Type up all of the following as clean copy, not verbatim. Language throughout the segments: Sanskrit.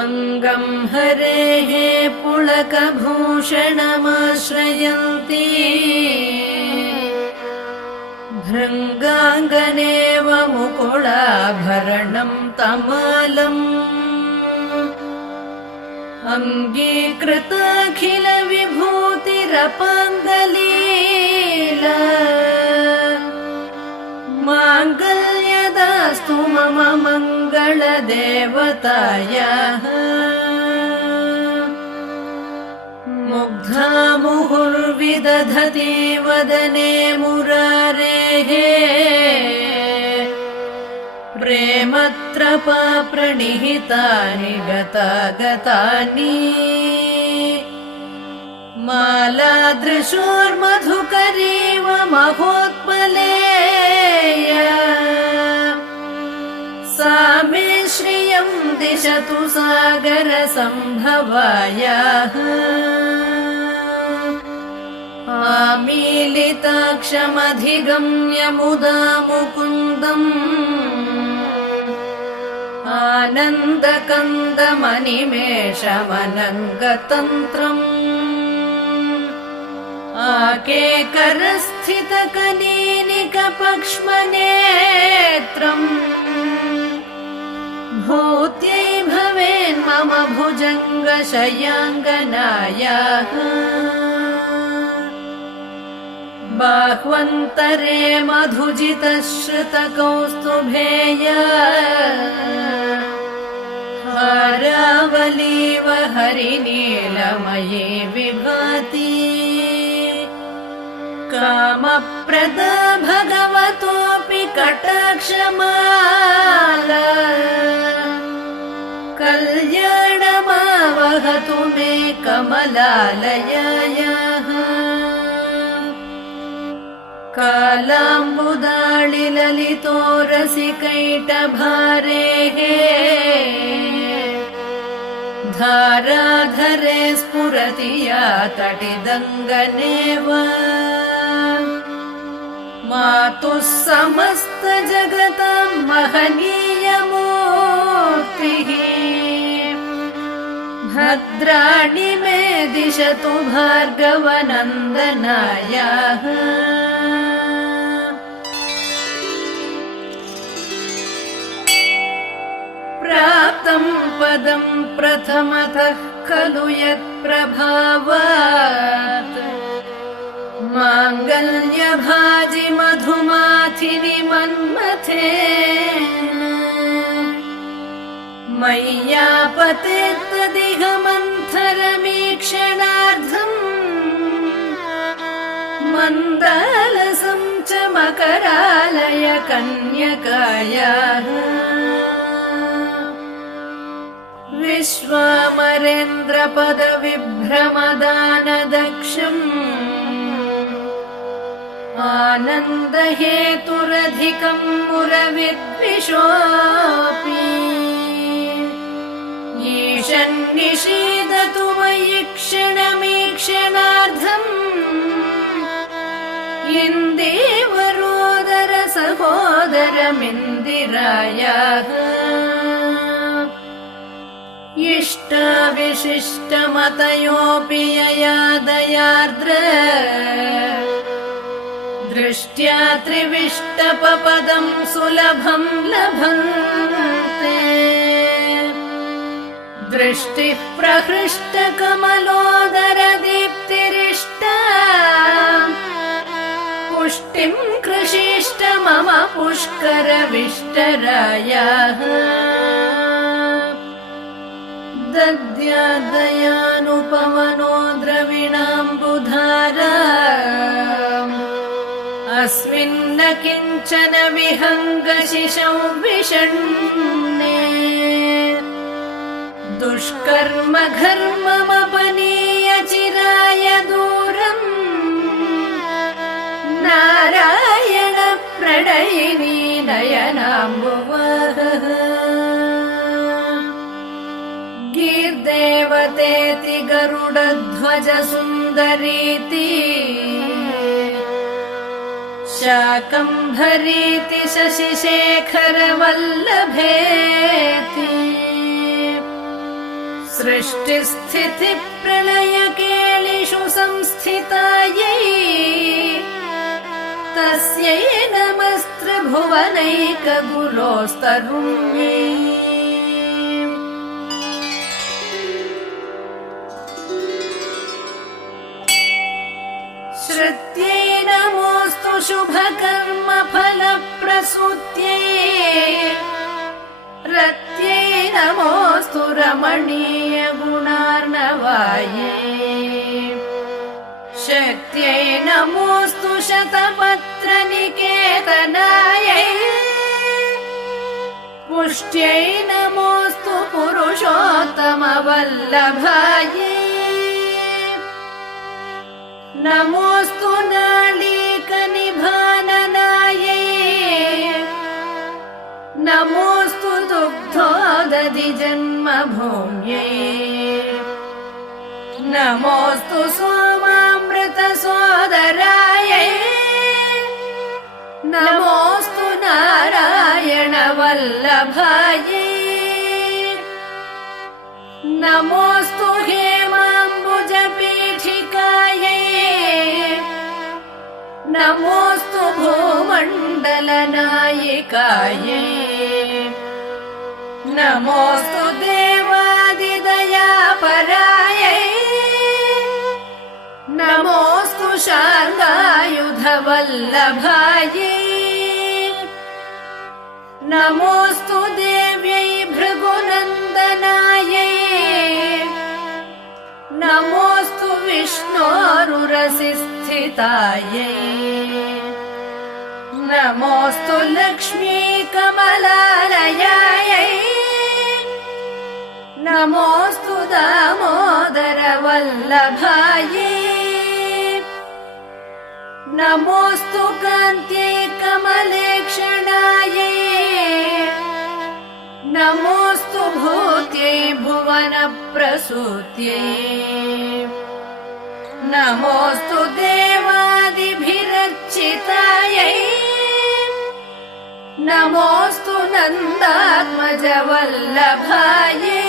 अङ्गं हरेः पुलकभूषणमाश्रयन्ती भृङ्गाङ्गनेव मुकुलाभरणं तमालम् अङ्गीकृताखिलविभूतिरपाङ्गलीला माङ्गल्यदास्तु मम मङ्गलदेवतायाः मुग्धा मुहुर्विदधति वदने मुरारेः प्रेमत्रपा प्रणिहितानि गतागतानि मालादृशोर्मधुकरीव महोत्पलेया सा मे श्रियं दिशतु सागरसम्भवायाः आमीलिताक्षमधिगम्य मुदा मुकुन्दम् आनन्दकन्दमनिमेषमनङ्गतन्त्रम् आकेकरस्थितकनीनिकपक्ष्मनेत्रम् भूत्यै भवेन्मम भुजङ्गशयाङ्गनायाः बाह्वन्तरे मधुजितश्रुतकौस्तुभेया हारावलीव हरिनीलमये विभाति कामप्रदा भगवतोऽपि कटाक्षमाला कल्याणमावहतु मे कमलालयायाः कालाम्बुदाळिललितोरसिकैटभारेः धाराधरे स्फुरति या तटिदङ्गनेव मातुः समस्तजगतां महनीयमूर्तिः भद्राणि मे दिशतु भार्गवनन्दनायाः प्राप्तं पदं प्रथमतः खलु यत्प्रभावात् माङ्गल्यभाजि मधुमाथिनि मन्मथेन मय्यापतेत्तदिह मन्थरमीक्षणार्धम् मन्दालसं च मकरालय कन्यकायाः विश्वामरेन्द्रपदविभ्रमदानदक्षम् आनन्दहेतुरधिकं मुरविद्विषोऽपि ईशन्निषीदतु मयि क्षणमीक्षणार्धम् इन्दीवरोदर सहोदरमिन्दिरायाः इष्टाविशिष्टमतयोऽपि यया दयार्द्र दृष्ट्या त्रिविष्टपपदं सुलभं लभन्ते दृष्टिः प्रहृष्टकमलोदरदीप्तिरिष्टा पुष्टिं कृषीष्ट मम पुष्करविष्टरायाः दद्यादयानुपवनो द्रविणाम्बुधारा अस्मिन्न किञ्चन विहङ्गशिशौ विषण्णे दुष्कर्म घर्ममपनीय चिराय दूरम् नारायण प्रणयिनी नयनाम्बुवः गीर्देवतेति गरुडध्वज सुन्दरीति शाकम्भरीति शशिशेखर वल्लभेति सृष्टिस्थितिप्रलयकेलिषु संस्थितायै तस्यै नमस्त्रिभुवनैकगुरोस्तरुण्यै। श्रुत्यै नमोऽस्तु शुभकर्मफलप्रसूत्यै रत्यै नमोऽस्तु रमणीयगुणार्णवायै शक्त्यै नमोऽस्तु शतपत्रनिकेतनायै पुष्ट्यै नमोऽस्तु पुरुषोत्तमवल्लभायै नमोऽस्तु नाळीकनिभाननायै नमोऽस्तु दुग्धोदधिजन्मभूम्यै नमोऽस्तु सोमामृतसोदरायै नमोऽस्तु नारायणवल्लभायै नमोऽस्तु हेमाम्बुजपीठिकायै नमोऽस्तु भूमण्डलनायिकायै नमोऽस्तु देवादिदयापरायै नमोऽस्तु शार्ङ्गायुधवल्लभायै नमोऽस्तु देव्यै भृगुनन्दनायै नमोऽस्तु विष्णोरुरसिस्थितायै नमोऽस्तु लक्ष्मी कमलालयायै नमोऽस्तु दामोदरवल्लभायै नमोऽस्तु कान्त्यै कमलेक्षणायै नमोऽस्तु भूत्यै भुवनप्रसूत्यै नमोऽस्तु देवादिभिरर्चितायै नमोऽस्तु नन्दात्मजवल्लभायै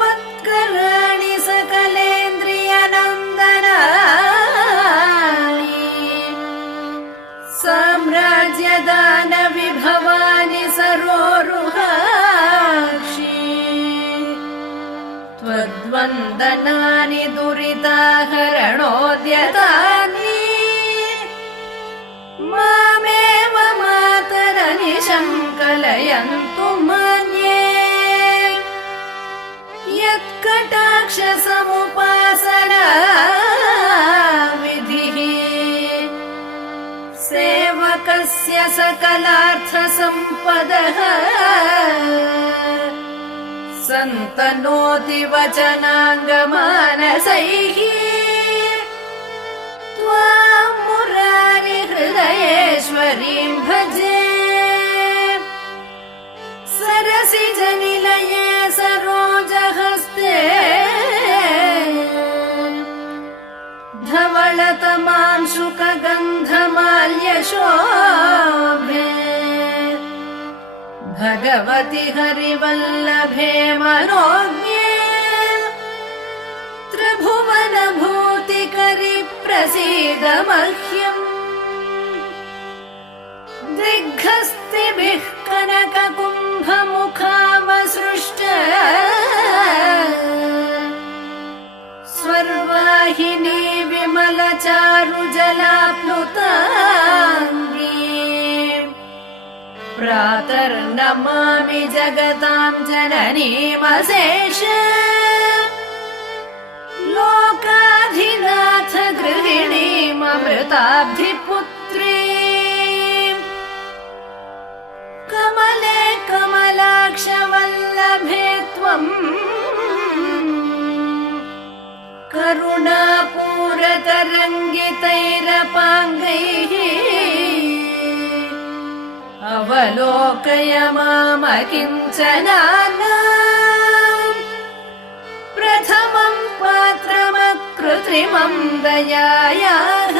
सम्पत्कराणि सकलेन्द्रियनन्दनानि साम्राज्यदानविभवानि सरोरुहाक्षि त्वद्वन्दनानि दुरिताहरणोद्यतानि मामेव मातरनिशं कलयन्तु मन्ये यत्कटाक्षसमुपासना विधिः सेवकस्य सकलार्थसम्पदः सन्तनोति वचनाङ्गमानसैः त्वां मुरारिहृदयेश्वरीं भजे सरसिजनिलये सरोजहस्ते धवलतमांशुकगन्धमाल्यशोभे भगवति हरिवल्लभे मनोज्ञे त्रिभुवनभूतिकरि प्रसीद मह्यम् दिग्हस्तिभिः कनककुम्भमुखावसृष्ट स्वर्वाहिनी विमलचारुजलाप्लुताङ्गी प्रातर्नमामि जगतां जननीमशेष लोकाधिनाथ गृहिणीममृताब्धिपुत्री कमले कमलाक्षवल्लभे त्वम् करुणापूरतरङ्गितैरपाङ्गैः अवलोकय मामकिञ्चनानाम् प्रथमं पात्रमकृत्रिमं दयायाः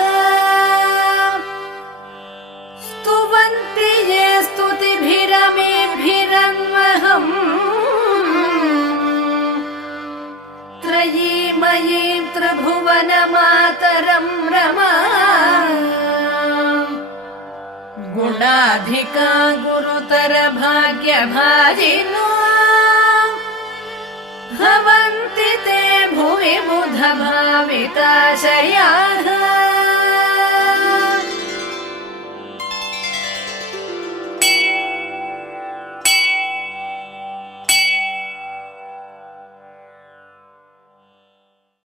मयी त्रिभुवनमातरं रमा गुणाधिका गुरुतर भाग्यभाजिनो भवन्ति ते भुवि बुध भाविताशयाः